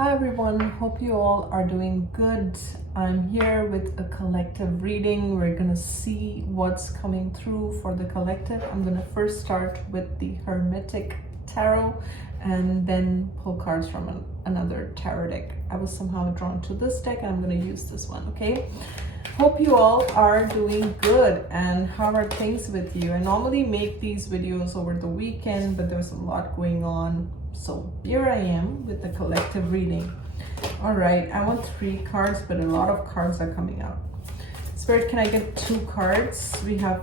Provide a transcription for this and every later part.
Hi everyone, hope you all are doing good. I'm here with a collective reading. We're gonna see what's coming through for the collective. I'm gonna first start with the Hermetic Tarot and then pull cards from another tarot deck. I was somehow drawn to this deck and I'm gonna use this one, okay? Hope you all are doing good and how are things with you? I normally make these videos over the weekend, but there's a lot going on. So here I am with the collective reading. All right, I want 3 cards, but a lot of cards are coming out. Spirit, can I get 2 cards? We have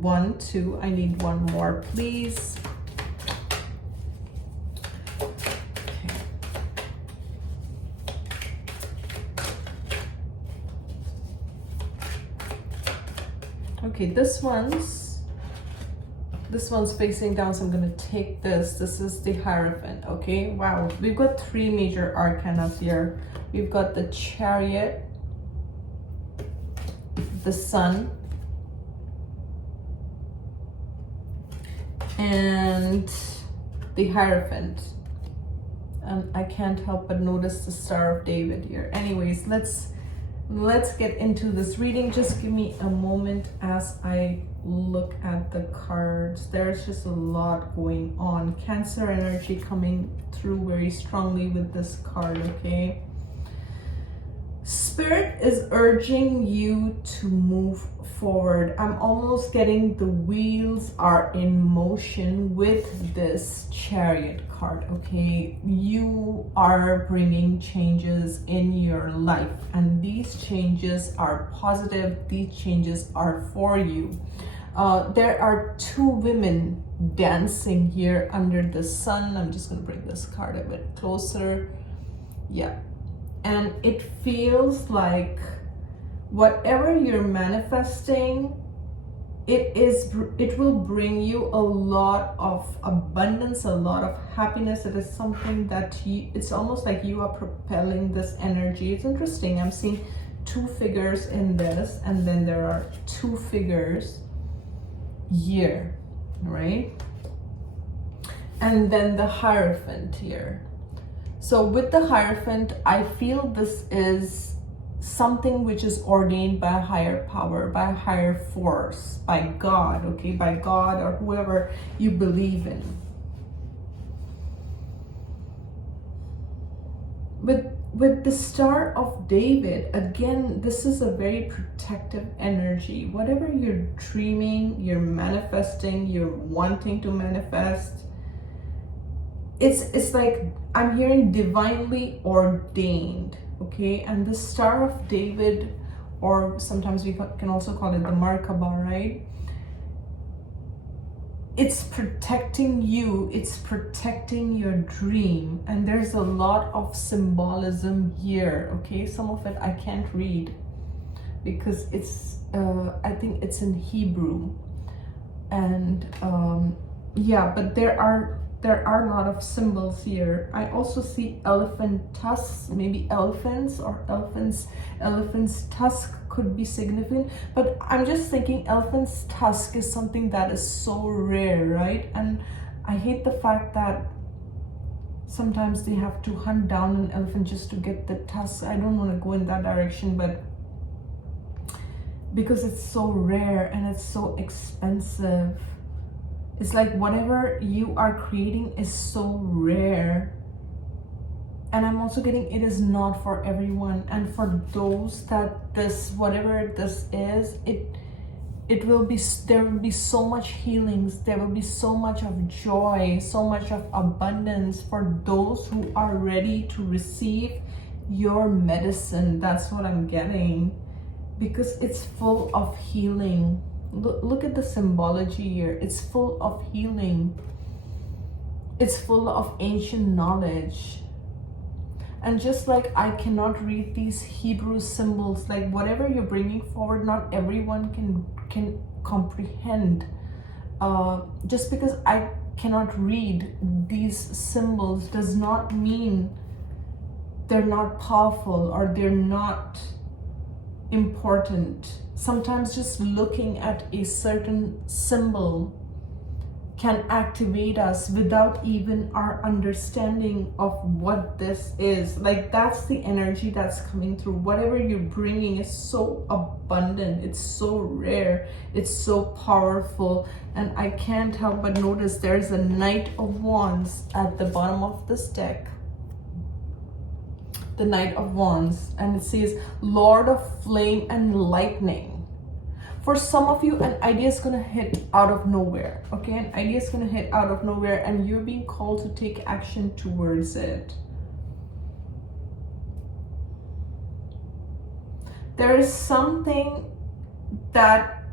1, 2. I need 1 more, please. Okay, this one's facing down, so I'm gonna take this. This is the Hierophant, okay? Wow, we've got 3 major arcana here. We've got the Chariot, the Sun, and the Hierophant. And I can't help but notice the Star of David here. Anyways, let's get into this reading. Just give me a moment as I look at the cards. There's just a lot going on. Cancer energy coming through very strongly with this card, okay? Spirit is urging you to move forward. I'm almost getting the wheels are in motion with this Chariot card, okay? You are bringing changes in your life, and these changes are positive. These changes are for you. There are 2 women dancing here under the sun. I'm just going to bring this card a bit closer. Yeah. And it feels like whatever you're manifesting, it will bring you a lot of abundance, a lot of happiness. It is something that it's almost like you are propelling this energy. It's interesting. I'm seeing 2 figures in this, and then there are 2 figures here, right? And then the Hierophant here. So with the Hierophant, I feel this is something which is ordained by a higher power, by a higher force, by God, okay? By God or whoever you believe in. With the Star of David, again, this is a very protective energy. Whatever you're dreaming, you're manifesting, you're wanting to manifest, it's like I'm hearing divinely ordained, okay? And the Star of David, or sometimes we can also call it the Merkaba, right? It's protecting you, it's protecting your dream, and there's a lot of symbolism here, okay? Some of it I can't read because it's I think it's in Hebrew, and yeah, but there are a lot of symbols here. I also see elephant tusks, maybe elephants or elephant's tusk could be significant, but I'm just thinking elephant's tusk is something that is so rare, right? And I hate the fact that sometimes they have to hunt down an elephant just to get the tusk. I don't want to go in that direction, but because it's so rare and it's so expensive, it's like whatever you are creating is so rare. And I'm also getting it is not for everyone. And for those that this, whatever this is, there will be so much healings. There will be so much of joy, so much of abundance for those who are ready to receive your medicine. That's what I'm getting, because it's full of healing. Look at the symbology here. It's full of healing. It's full of ancient knowledge. And just like I cannot read these Hebrew symbols, like whatever you're bringing forward, not everyone can comprehend. Just because I cannot read these symbols does not mean they're not powerful or they're not important. Sometimes just looking at a certain symbol can activate us without even our understanding of what this is. Like, that's the energy that's coming through. Whatever you're bringing is so abundant, it's so rare, it's so powerful. And I can't help but notice there's a Knight of Wands at the bottom of this deck. The Knight of Wands, and it says Lord of Flame and Lightning. For some of you, an idea is going to hit out of nowhere, okay? An idea is going to hit out of nowhere, and you're being called to take action towards it. There is something that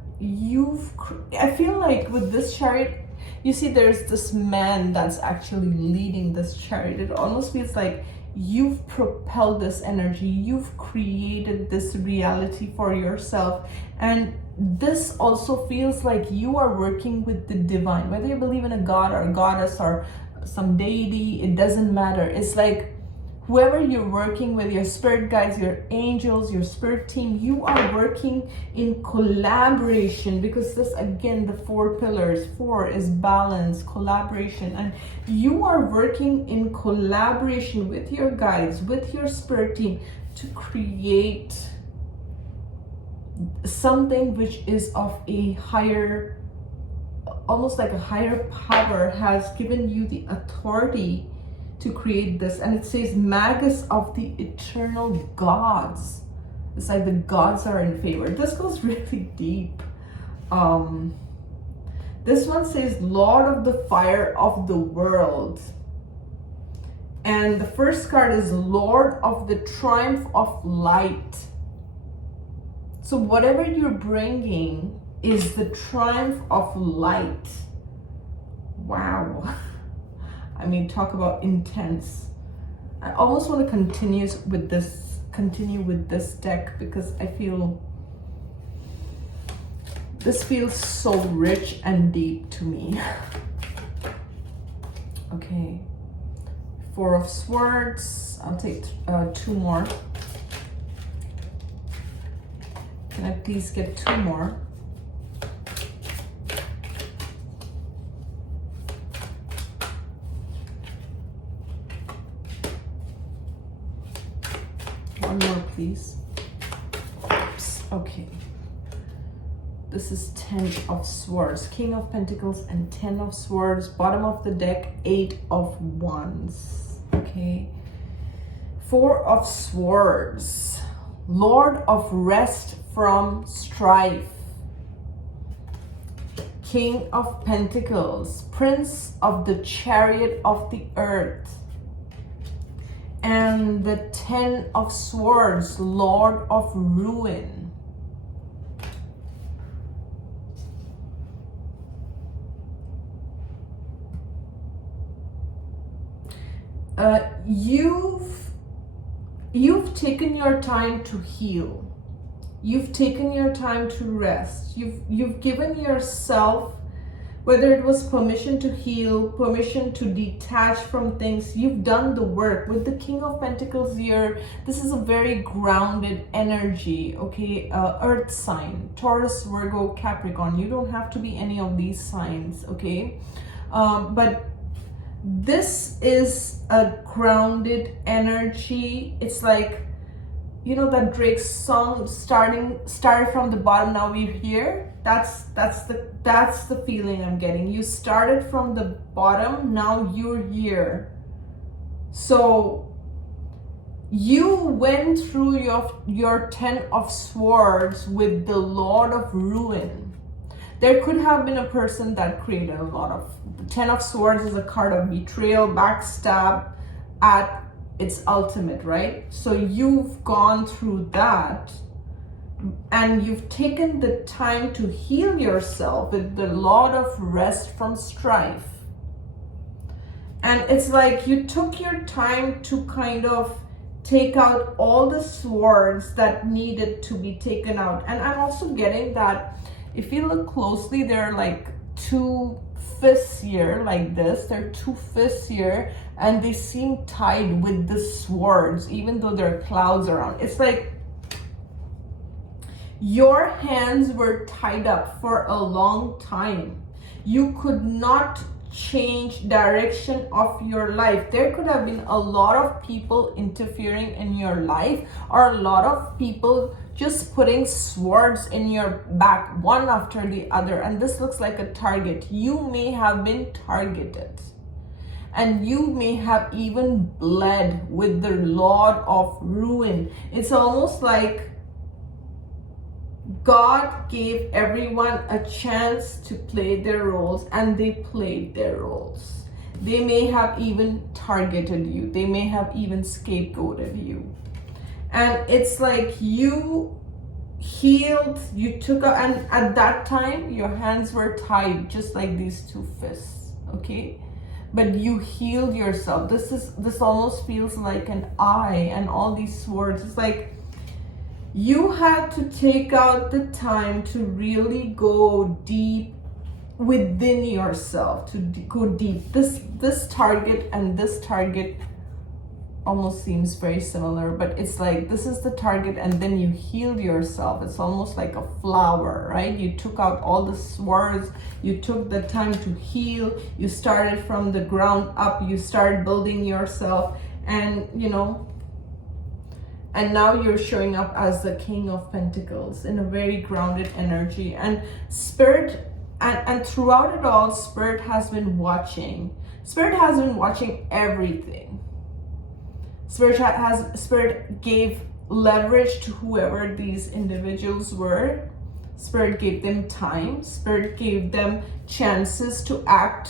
I feel like with this chariot, you see there's this man that's actually leading this chariot. It almost feels like you've propelled this energy, you've created this reality for yourself, and this also feels like you are working with the divine. Whether you believe in a god or a goddess or some deity, it doesn't matter. It's like whoever you're working with, your spirit guides, your angels, your spirit team, you are working in collaboration, because this, again, the 4 pillars. 4 is balance, collaboration, and you are working in collaboration with your guides, with your spirit team, to create something which is of a higher, almost like a higher power has given you the authority to create this. And it says Magus of the eternal gods. It's like the gods are in favor. This goes really deep. This one says Lord of the fire of the world, and the first card is Lord of the triumph of light. So whatever you're bringing is the triumph of light. Wow. I mean, talk about intense. I almost want to continue with this deck, because I feel this feels so rich and deep to me. Okay. 4 of Swords. I'll take 2 more. Can I please get 2 more? One more, please. Oops. Okay. This is 10 of Swords. King of Pentacles and 10 of Swords. Bottom of the deck, 8 of Wands. Okay. 4 of Swords. Lord of Rest from Strife. King of Pentacles. Prince of the Chariot of the Earth. And the 10 of Swords, Lord of Ruin. You've taken your time to heal. You've taken your time to rest. You've given yourself, whether it was permission to heal, permission to detach from things, you've done the work. With the King of Pentacles here, this is a very grounded energy, okay? Earth sign, Taurus, Virgo, Capricorn. You don't have to be any of these signs, okay? But this is a grounded energy. It's like, you know, that Drake's song started from the bottom, now we're here. That's the feeling I'm getting. You started from the bottom, now you're here. So you went through your 10 of Swords with the Lord of Ruin. There could have been a person that created a lot of... The 10 of Swords is a card of betrayal, backstab at its ultimate, right? So you've gone through that, and you've taken the time to heal yourself with the Lord of Rest from Strife. And it's like you took your time to kind of take out all the swords that needed to be taken out. And I'm also getting that if you look closely, there are like 2 fists here, like this. There are 2 fists here, and they seem tied with the swords, even though there are clouds around. It's like your hands were tied up for a long time. You could not change direction of your life. There could have been a lot of people interfering in your life, or a lot of people just putting swords in your back, one after the other. And this looks like a target. You may have been targeted, and you may have even bled with the Lord of Ruin. It's almost like God gave everyone a chance to play their roles, and they played their roles. They may have even targeted you. They may have even scapegoated you. And it's like you healed, you took out, and at that time, your hands were tied, just like these two fists, okay? But you healed yourself. This almost feels like an eye and all these swords. It's like you had to take out the time to really go deep within yourself, to go deep. This target and this target almost seems very similar, but it's like this is the target, and then you healed yourself. It's almost like a flower, right? You took out all the swords, you took the time to heal, you started from the ground up, you started building yourself, and and now you're showing up as the King of Pentacles in a very grounded energy. And Spirit, and throughout it all, Spirit has been watching. Spirit has been watching everything. Spirit gave leverage to whoever these individuals were. Spirit gave them time. Spirit gave them chances to act,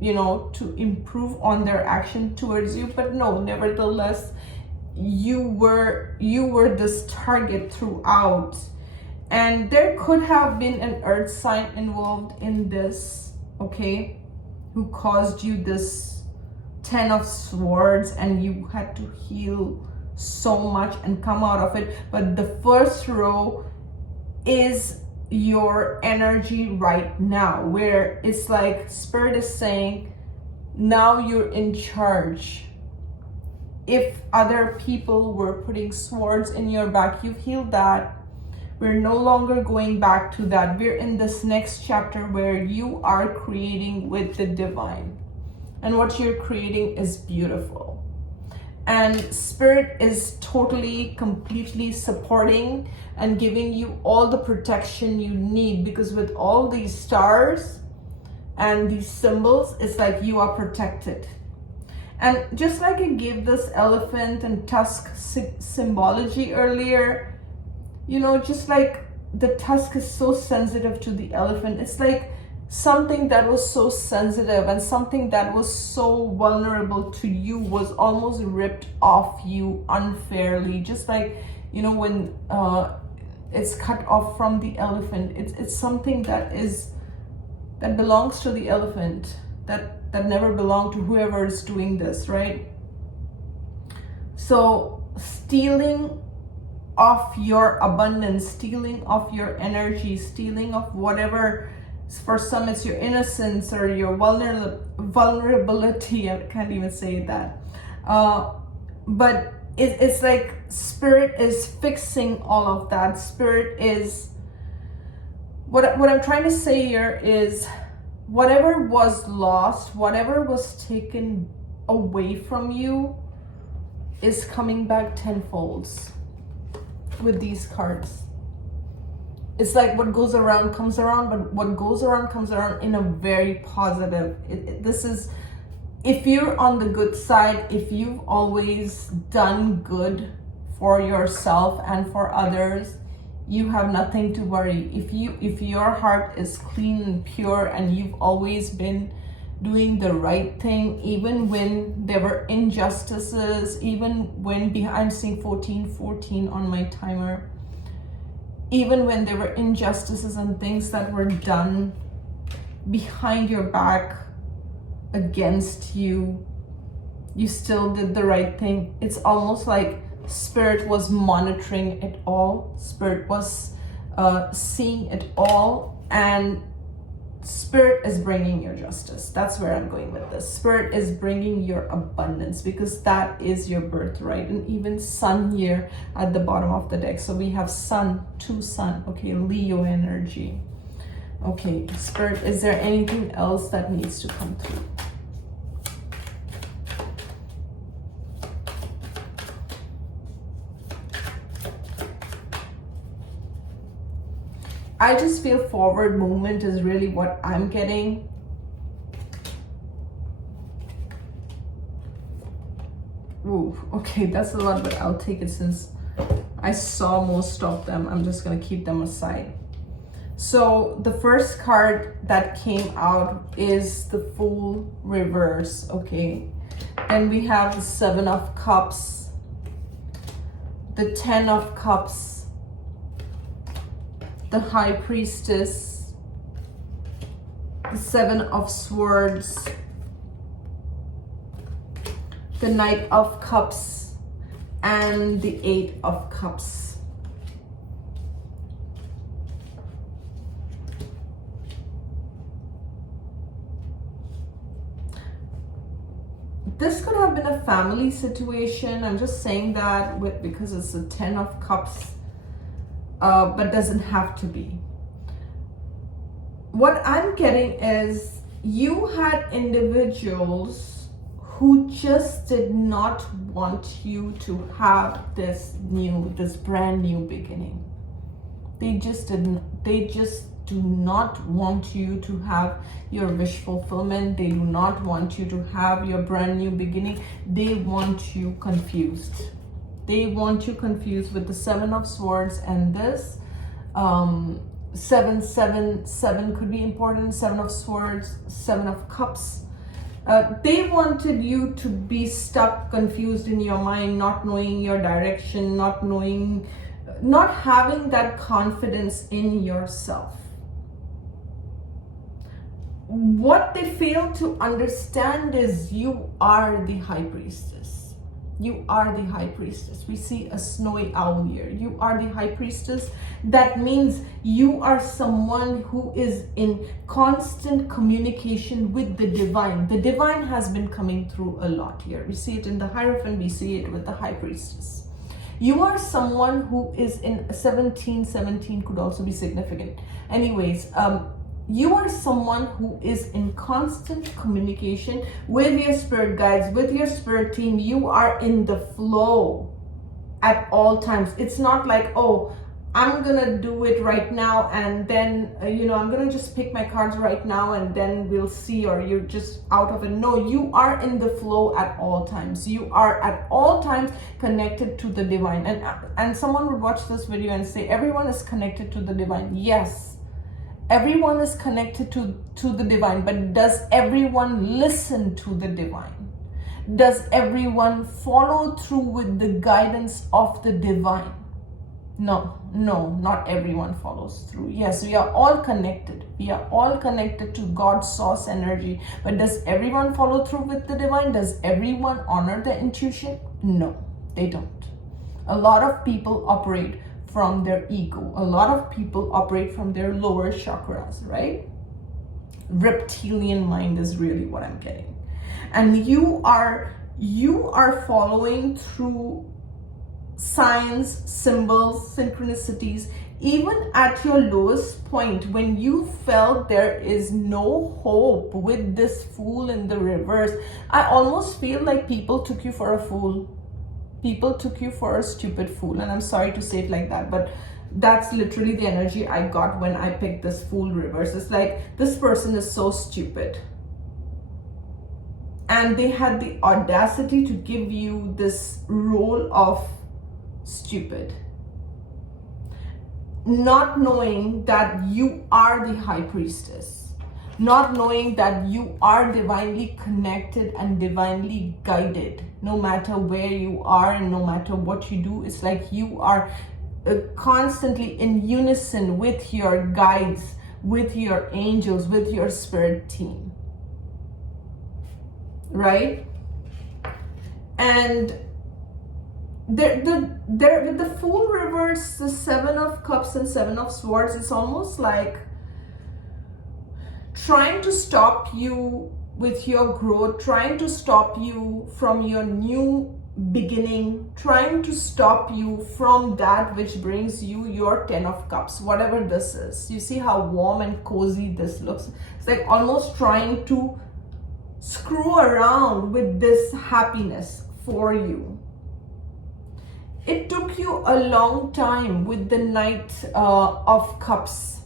to improve on their action towards you. But no, nevertheless, you were this target throughout. And there could have been an earth sign involved in this, okay, who caused you this 10 of Swords, and you had to heal so much and come out of it. But the first row is your energy right now, where it's like Spirit is saying, now you're in charge. If other people were putting swords in your back, you've healed that. We're no longer going back to that. We're in this next chapter where you are creating with the divine. And what you're creating is beautiful. And Spirit is totally, completely supporting and giving you all the protection you need, because with all these stars and these symbols, it's like you are protected. And just like I gave this elephant and tusk symbology earlier, just like the tusk is so sensitive to the elephant, it's like something that was so sensitive and something that was so vulnerable to you was almost ripped off you unfairly. Just like, when it's cut off from the elephant, it's something that belongs to the elephant, that never belonged to whoever is doing this, right? So stealing of your abundance, stealing of your energy, stealing of whatever, for some it's your innocence or your vulnerability, I can't even say that, but it's like Spirit is fixing all of that. Spirit is, what I'm trying to say here is, whatever was lost, whatever was taken away from you is coming back tenfold with these cards. It's like what goes around comes around, but what goes around comes around in a very positive. This is, if you're on the good side, if you've always done good for yourself and for others, you have nothing to worry. If your heart is clean and pure, and you've always been doing the right thing, even when there were injustices, even when I'm seeing 1414 on my timer, even when there were injustices and things that were done behind your back against you, you still did the right thing. It's almost like Spirit was monitoring it all. Spirit was seeing it all, and Spirit is bringing your justice. That's where I'm going with this. Spirit is bringing your abundance, because that is your birthright. And even Sun here at the bottom of the deck. So we have Sun, 2 Sun, okay, Leo energy. Okay, Spirit, is there anything else that needs to come through? I just feel forward movement is really what I'm getting. Ooh, okay, that's a lot, but I'll take it since I saw most of them. I'm just gonna keep them aside. So the first card that came out is the Fool reverse, okay? And we have the 7 of Cups, the 10 of Cups, the High Priestess, the 7 of Swords, the Knight of Cups, and the 8 of Cups. This could have been a family situation. I'm just saying that because it's a 10 of Cups, but doesn't have to be. What I'm getting is you had individuals who just did not want you to have this brand new beginning. They just do not want you to have your wish fulfillment. They do not want you to have your brand new beginning. They want you confused. They want you confused with the 7 of Swords and this 7 could be important. 7 of Swords, 7 of Cups. They wanted you to be stuck, confused in your mind, not knowing your direction, not having that confidence in yourself. What they fail to understand is you are the High Priestess. You are the High Priestess. We see a snowy owl here. You are the High Priestess. That means you are someone who is in constant communication with the divine. The divine has been coming through a lot here. We see it in the Hierophant. We see it with the High Priestess. You are someone who is in 17 could also be significant. Anyways, you are someone who is in constant communication with your spirit guides, with your spirit team. You are in the flow at all times. It's not like, oh, I'm gonna do it right now and then I'm gonna just pick my cards right now and then we'll see, or you're just out of it. No, you are in the flow at all times. You are at all times connected to the divine. And someone would watch this video and say everyone is connected to the divine. Yes, everyone is connected to the divine, but does everyone listen to the divine? Does everyone follow through with the guidance of the divine? No, not everyone follows through. Yes, we are all connected. We are all connected to God's source energy. But does everyone follow through with the divine? Does everyone honor their intuition? No, they don't. A lot of people operate from their ego. A lot of people operate from their lower chakras, right? Reptilian mind is really what I'm getting. And you are following through signs, symbols, synchronicities, even at your lowest point when you felt there is no hope with this Fool in the reverse. I almost feel like people took you for a fool. People took you for a stupid fool, and I'm sorry to say it like that, but that's literally the energy I got when I picked this Fool reverse. It's like, this person is so stupid, and they had the audacity to give you this role of stupid, not knowing that you are the High Priestess, not knowing that you are divinely connected and divinely guided. No matter where you are and no matter what you do, it's like you are constantly in unison with your guides, with your angels, with your spirit team, right? And there with the Fool reverse, the 7 of Cups and 7 of Swords, it's almost like trying to stop you with your growth, trying to stop you from your new beginning, trying to stop you from that which brings you your 10 of cups, whatever this is. You see how warm and cozy this looks? It's like almost trying to screw around with this happiness for you. It took you a long time with the Knight of Cups.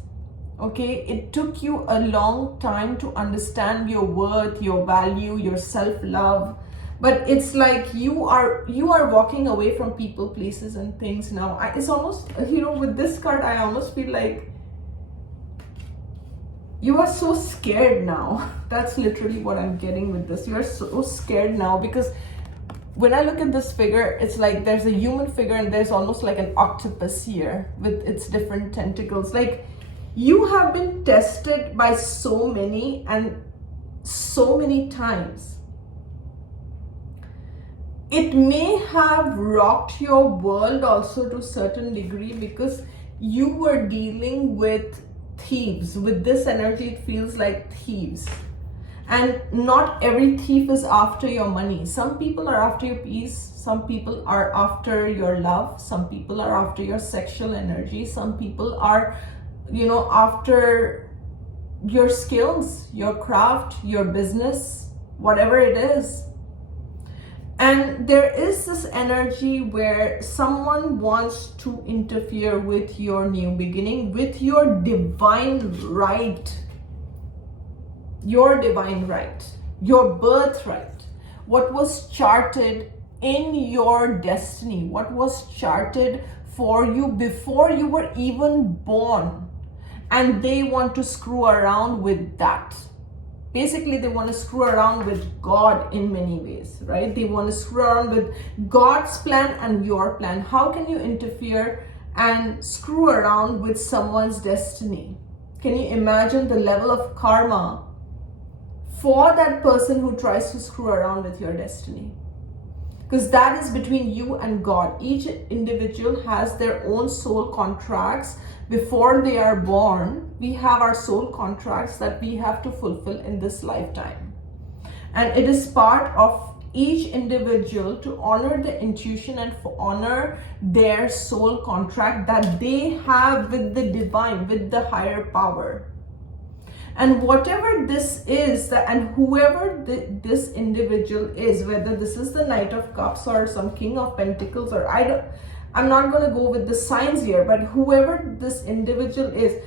Okay, it took you a long time to understand your worth, your value, your self-love. But it's like you are walking away from people, places, and things now. It's almost, with this card, I almost feel like you are so scared now. That's literally what I'm getting with this. You are so scared now, because when I look at this figure, it's like there's a human figure and there's almost like an octopus here with its different tentacles. Like, you have been tested by so many and so many times. It may have rocked your world also to a certain degree, because you were dealing with thieves. With this energy, it feels like thieves. And not every thief is after your money. Some people are after your peace. Some people are after your love. Some people are after your sexual energy. Some people are, after your skills, your craft, your business, whatever it is. And there is this energy where someone wants to interfere with your new beginning, with your divine right. Your divine right, your birthright, what was charted in your destiny, what was charted for you before you were even born. And they want to screw around with that. Basically, they want to screw around with God in many ways, right? They want to screw around with God's plan and your plan. How can you interfere and screw around with someone's destiny? Can you imagine the level of karma for that person who tries to screw around with your destiny? Because that is between you and God. Each individual has their own soul contracts before they are born. We have our soul contracts that we have to fulfill in this lifetime. And it is part of each individual to honor the intuition and honor their soul contract that they have with the divine, with the higher power. And whatever this is, and whoever this individual is, whether this is the Knight of Cups or some King of Pentacles, or I'm not going to go with the signs here, but whoever this individual is,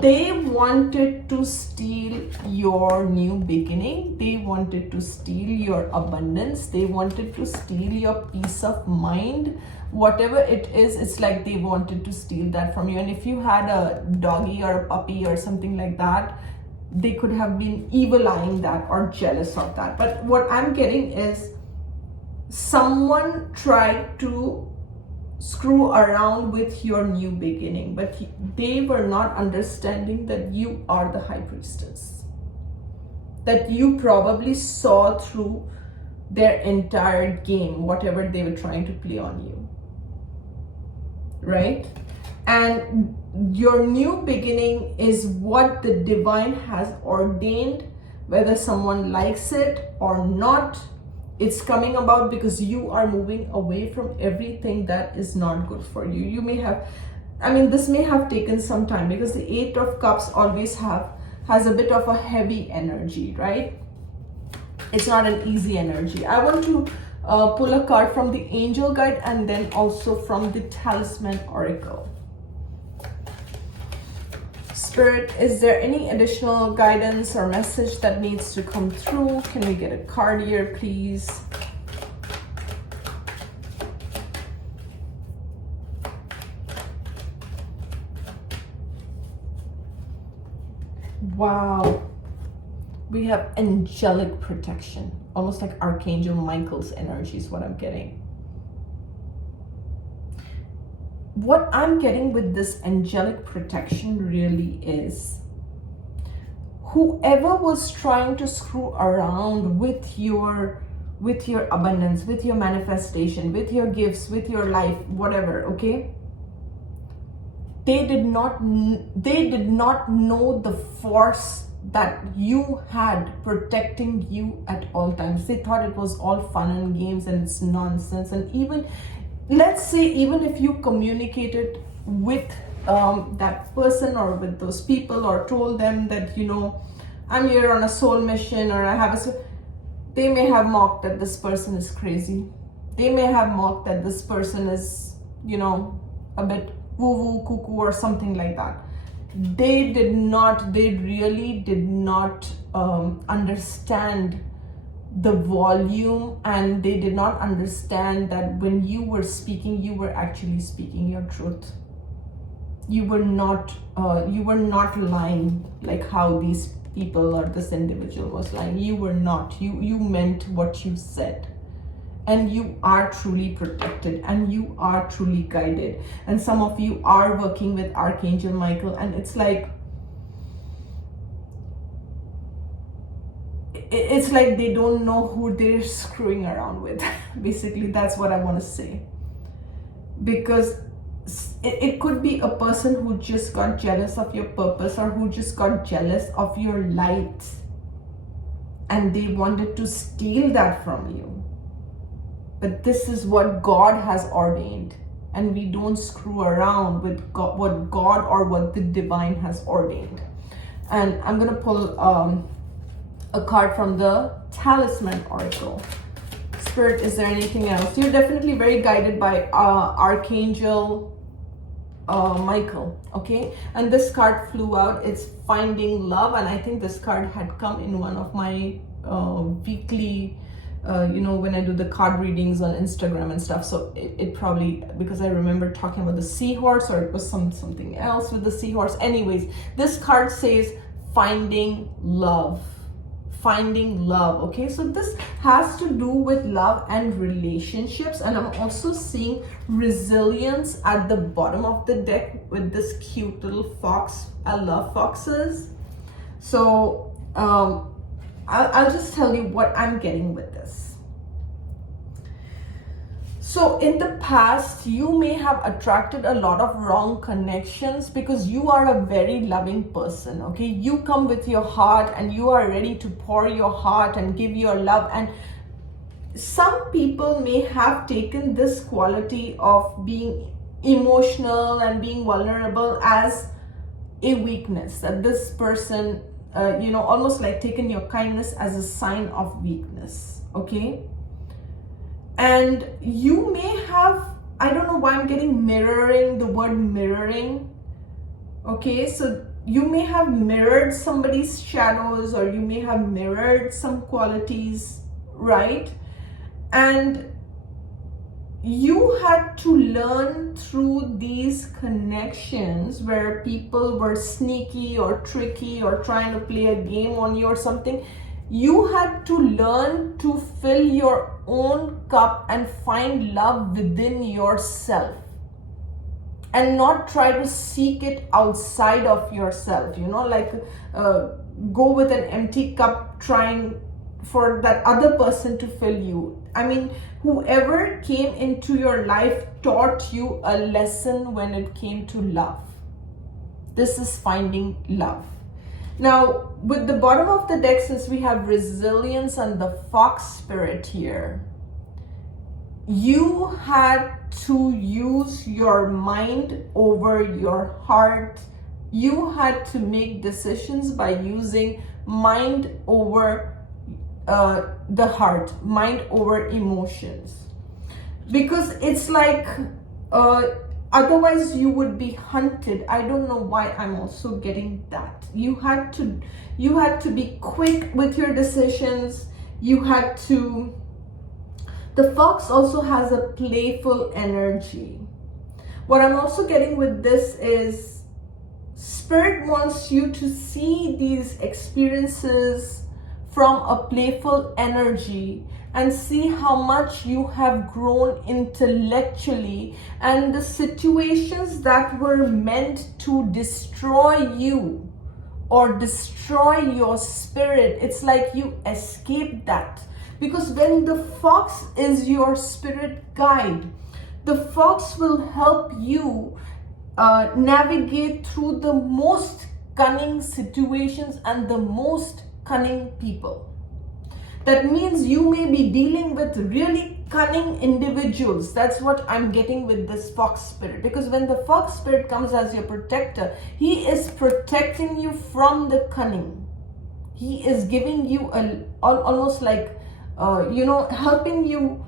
they wanted to steal your new beginning. They wanted to steal your abundance. They wanted to steal your peace of mind. Whatever it is, it's like they wanted to steal that from you. And if you had a doggy or a puppy or something like that, they could have been evil eyeing that or jealous of that. But what I'm getting is someone tried to screw around with your new beginning, but they were not understanding that you are the High Priestess, that you probably saw through their entire game, whatever they were trying to play on you, right? And your new beginning is what the divine has ordained, whether someone likes it or not. It's coming about because you are moving away from everything that is not good for you. You may have, this may have taken some time, because the Eight of Cups always has a bit of a heavy energy, right? It's not an easy energy. I want to pull a card from the Angel Guide and then also from the Talisman Oracle. Spirit, is there any additional guidance or message that needs to come through? Can we get a card here, please? Wow. We have angelic protection, almost like Archangel Michael's energy is what I'm getting. What I'm getting with this angelic protection really is whoever was trying to screw around with your abundance, with your manifestation, with your gifts, with your life, whatever, okay? They did not know the force that you had protecting you at all times. They thought it was all fun and games, and it's nonsense. And even, let's say, even if you communicated with that person or with those people, or told them that, you know, I'm here on a soul mission, or I have a, they may have mocked that this person is crazy. They may have mocked that this person is, you know, a bit woo-woo, cuckoo, or something like that. They really did not understand the volume, and they did not understand that when you were speaking, you were actually speaking your truth. You were not lying like how these people or this individual was lying. You were not. You meant what you said. And you are truly protected, and you are truly guided. And some of you are working with Archangel Michael, and it's like they don't know who they're screwing around with. Basically, that's what I want to say. Because it could be a person who just got jealous of your purpose, or who just got jealous of your light, and they wanted to steal that from you. But this is what God has ordained, and we don't screw around with what God or what the divine has ordained. And I'm going to pull a card from the Talisman Oracle. Spirit, is there anything else? You're definitely very guided by Archangel Michael, okay? And this card flew out. It's Finding Love, and I think this card had come in one of my weekly when I do the card readings on Instagram and stuff. So it probably, because I remember talking about the seahorse, or it was something else with the seahorse. Anyways, this card says finding love. Finding love. Okay, so this has to do with love and relationships. And I'm also seeing resilience at the bottom of the deck with this cute little fox. I love foxes. So I'll just tell you what I'm getting with this. So in the past, you may have attracted a lot of wrong connections because you are a very loving person, okay? You come with your heart, and you are ready to pour your heart and give your love. And some people may have taken this quality of being emotional and being vulnerable as a weakness, that this person almost like taken your kindness as a sign of weakness, okay? And you may have, I don't know why I'm getting mirroring, the word mirroring, okay? So you may have mirrored somebody's shadows, or you may have mirrored some qualities, right? And you had to learn through these connections where people were sneaky or tricky or trying to play a game on you or something. You had to learn to fill your own cup and find love within yourself, and not try to seek it outside of yourself, go with an empty cup trying for that other person to fill you. I mean, whoever came into your life taught you a lesson when it came to love. This is finding love. Now, with the bottom of the deck, since we have resilience and the fox spirit here, you had to use your mind over your heart. You had to make decisions by using mind over the heart, mind over emotions, because it's like otherwise you would be hunted. I don't know why I'm also getting that. You had to be quick with your decisions. The fox also has a playful energy. What I'm also getting with this is Spirit wants you to see these experiences from a playful energy, and see how much you have grown intellectually, and the situations that were meant to destroy you or destroy your spirit, it's like you escaped that. Because when the fox is your spirit guide, the fox will help you navigate through the most cunning situations and the most cunning people. That means you may be dealing with really cunning individuals. That's what I'm getting with this fox spirit. Because when the fox spirit comes as your protector, he is protecting you from the cunning. He is giving you almost like, helping you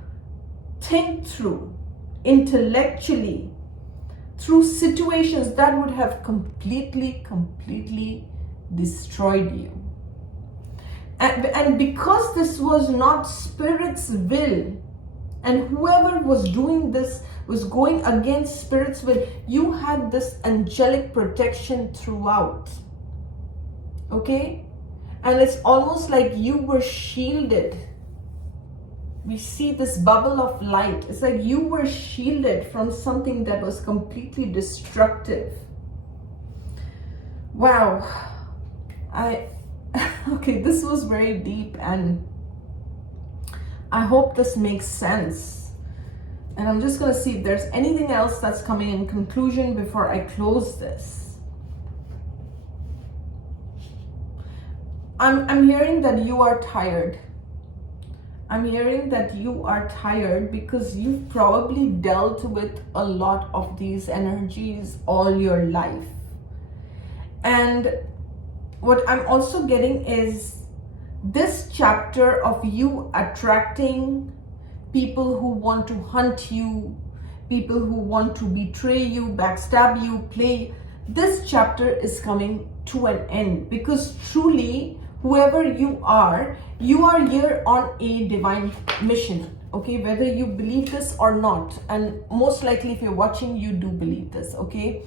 think through intellectually through situations that would have completely destroyed you. And because this was not Spirit's will, and whoever was doing this was going against Spirit's will, you had this angelic protection throughout. Okay? And it's almost like you were shielded. We see this bubble of light. It's like you were shielded from something that was completely destructive. Wow. Okay, this was very deep, and I hope this makes sense. And I'm just going to see if there's anything else that's coming in conclusion before I close this. I'm hearing that you are tired. I'm hearing that you are tired because you've probably dealt with a lot of these energies all your life. And what I'm also getting is this chapter of you attracting people who want to hunt you, people who want to betray you, backstab you, play. This chapter is coming to an end, because truly, whoever you are here on a divine mission. Okay, whether you believe this or not, and most likely if you're watching, you do believe this. Okay,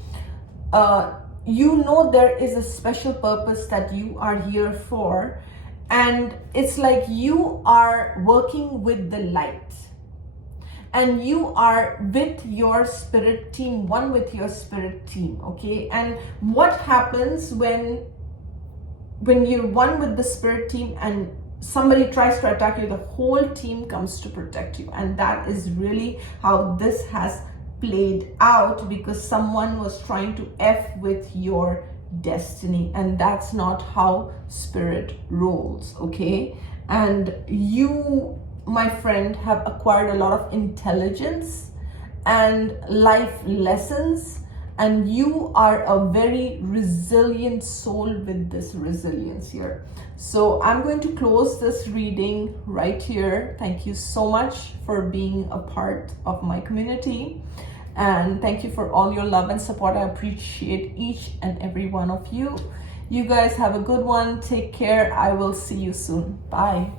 you know there is a special purpose that you are here for, and it's like you are working with the light, and you are with your spirit team, one with your spirit team. Okay, and what happens when you're one with the spirit team and somebody tries to attack you, the whole team comes to protect you. And that is really how this has played out, because someone was trying to F with your destiny, and that's not how spirit rolls. Okay, and you, my friend, have acquired a lot of intelligence and life lessons, and you are a very resilient soul with this resilience here. So I'm going to close this reading right here. Thank you so much for being a part of my community, and thank you for all your love and support. I appreciate each and every one of you. You guys have a good one. Take care. I will see you soon. Bye.